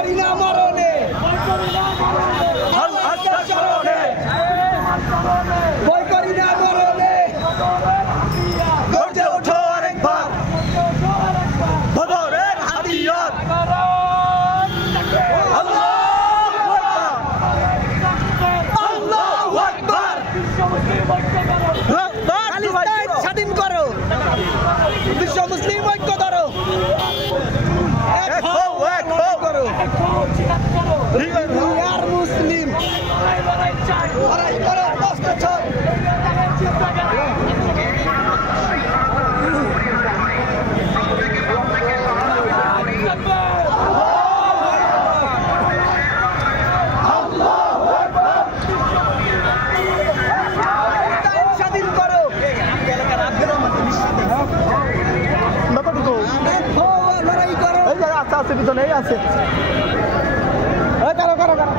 করি না মরণে ভয় করি না মরণে গর্জে ওঠো আরেকবার বদরের হাতিয়ার আল্লাহু আকবার স্বাধীন করো বিশ্ব মুসলিম ঐক্য ধরো করো আর মুসলিম লড়াই করো কষ্ট ছড় স্বাধীন করো লড়াই করো আচ্ছা আছে পিছনে আছে করো করো করো